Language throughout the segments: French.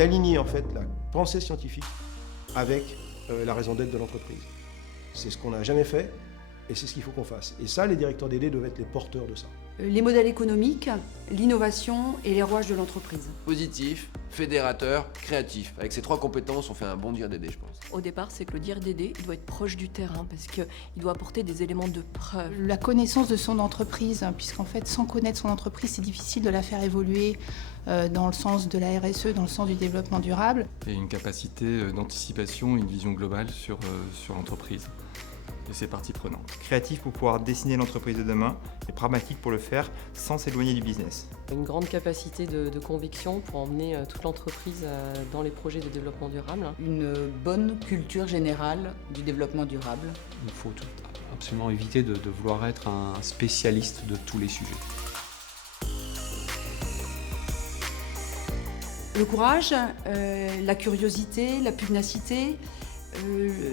d'aligner en fait la pensée scientifique avec la raison d'être de l'entreprise. C'est ce qu'on n'a jamais fait et c'est ce qu'il faut qu'on fasse. Et ça, les directeurs d'idées doivent être les porteurs de ça. Les modèles économiques, l'innovation et les rouages de l'entreprise. Positif, fédérateur, créatif. Avec ces 3 compétences, on fait un bon dire d'aider, je pense. Au départ, c'est que le dire d'aider doit être proche du terrain parce qu'il doit apporter des éléments de preuve. La connaissance de son entreprise, puisqu'en fait, sans connaître son entreprise, c'est difficile de la faire évoluer dans le sens de la RSE, dans le sens du développement durable. Et une capacité d'anticipation, une vision globale sur l'entreprise et ses parties prenantes. Créatif pour pouvoir dessiner l'entreprise de demain et pragmatique pour le faire sans s'éloigner du business. Une grande capacité de conviction pour emmener toute l'entreprise dans les projets de développement durable. Une bonne culture générale du développement durable. Il faut absolument éviter de vouloir être un spécialiste de tous les sujets. Le courage, la curiosité, la pugnacité,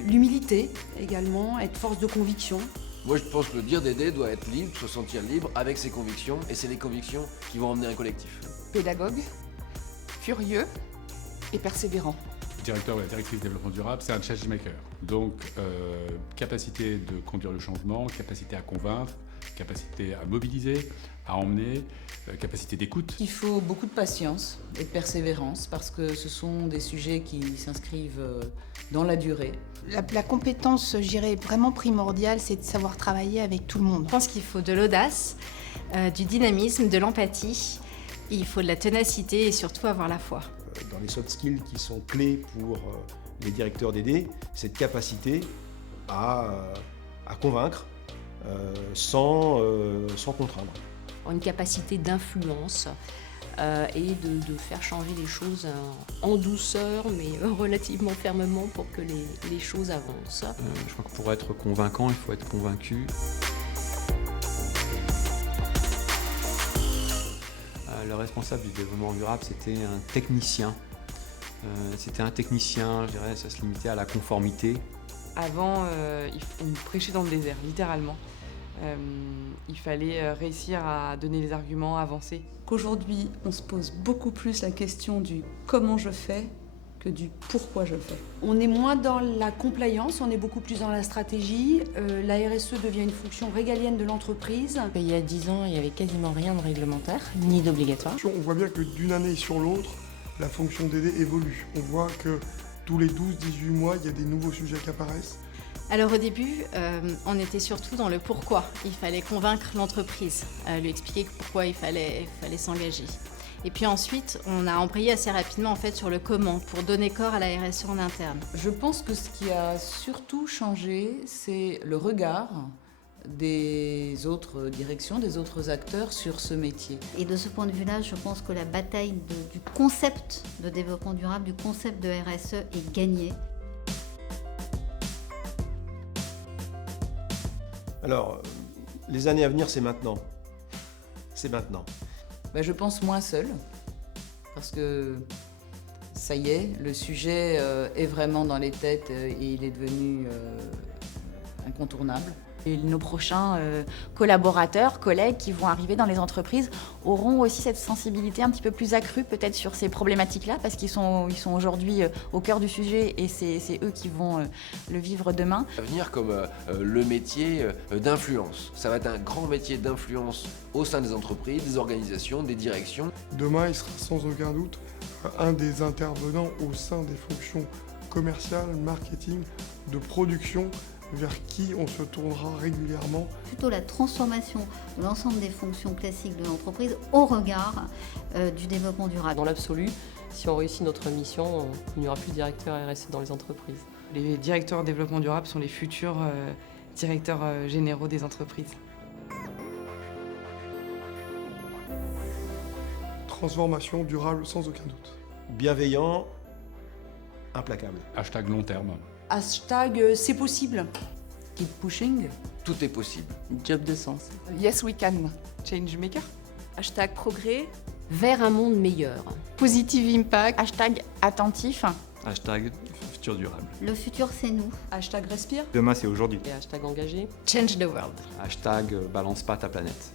l'humilité également, être force de conviction. Moi, je pense que le dire d'aider doit être libre, se sentir libre avec ses convictions, et c'est les convictions qui vont emmener un collectif. Pédagogue, curieux et persévérant. Directeur ou la directrice développement durable, c'est un change maker. Donc, capacité de conduire le changement, capacité à convaincre, capacité à mobiliser, à emmener, capacité d'écoute. Il faut beaucoup de patience et de persévérance parce que ce sont des sujets qui s'inscrivent dans la durée. La compétence, je dirais, vraiment primordiale, c'est de savoir travailler avec tout le monde. Je pense qu'il faut de l'audace, du dynamisme, de l'empathie. Il faut de la ténacité et surtout avoir la foi. Dans les soft skills qui sont clés pour les directeurs d'idées, cette capacité à convaincre sans contraindre. Une capacité d'influence et de faire changer les choses en douceur mais relativement fermement pour que les choses avancent. Je crois que pour être convaincant, il faut être convaincu. Le responsable du développement durable, c'était un technicien. Je dirais, ça se limitait à la conformité. Avant, on prêchait dans le désert, littéralement. Il fallait réussir à donner les arguments, avancer. Qu'aujourd'hui, on se pose beaucoup plus la question du comment je fais que du pourquoi je le fais. On est moins dans la compliance, on est beaucoup plus dans la stratégie. La RSE devient une fonction régalienne de l'entreprise. Il y a 10 ans, il n'y avait quasiment rien de réglementaire, ni d'obligatoire. On voit bien que d'une année sur l'autre, la fonction d'aider évolue. On voit que tous les 12-18 mois, il y a des nouveaux sujets qui apparaissent. Alors au début, on était surtout dans le pourquoi. Il fallait convaincre l'entreprise, lui expliquer pourquoi il fallait s'engager. Et puis ensuite, on a embrayé assez rapidement en fait sur le comment pour donner corps à la RSE en interne. Je pense que ce qui a surtout changé, c'est le regard des autres directions, des autres acteurs sur ce métier. Et de ce point de vue-là, je pense que la bataille du concept de développement durable, du concept de RSE est gagnée. Alors, les années à venir, c'est maintenant. C'est maintenant. Je pense moins seul, parce que ça y est, le sujet est vraiment dans les têtes et il est devenu incontournable. Et nos prochains collaborateurs, collègues qui vont arriver dans les entreprises auront aussi cette sensibilité un petit peu plus accrue peut-être sur ces problématiques-là parce qu'ils sont aujourd'hui au cœur du sujet et c'est eux qui vont le vivre demain. Ça va venir comme le métier d'influence. Ça va être un grand métier d'influence au sein des entreprises, des organisations, des directions. Demain, il sera sans aucun doute un des intervenants au sein des fonctions commerciales, marketing, de production, vers qui on se tournera régulièrement. Plutôt la transformation de l'ensemble des fonctions classiques de l'entreprise au regard du développement durable. Dans l'absolu, si on réussit notre mission, il n'y aura plus de directeur RSE dans les entreprises. Les directeurs développement durable sont les futurs directeurs généraux des entreprises. Transformation durable sans aucun doute. Bienveillant, implacable. Hashtag long terme. Hashtag c'est possible. Keep pushing. Tout est possible. Job de sens. Yes we can. Change maker. Hashtag progrès vers un monde meilleur. Positive impact. Hashtag attentif. Hashtag futur durable. Le futur, c'est nous. Hashtag respire. Demain, c'est aujourd'hui. Et hashtag engagé. Change the world. Hashtag balance pas ta planète.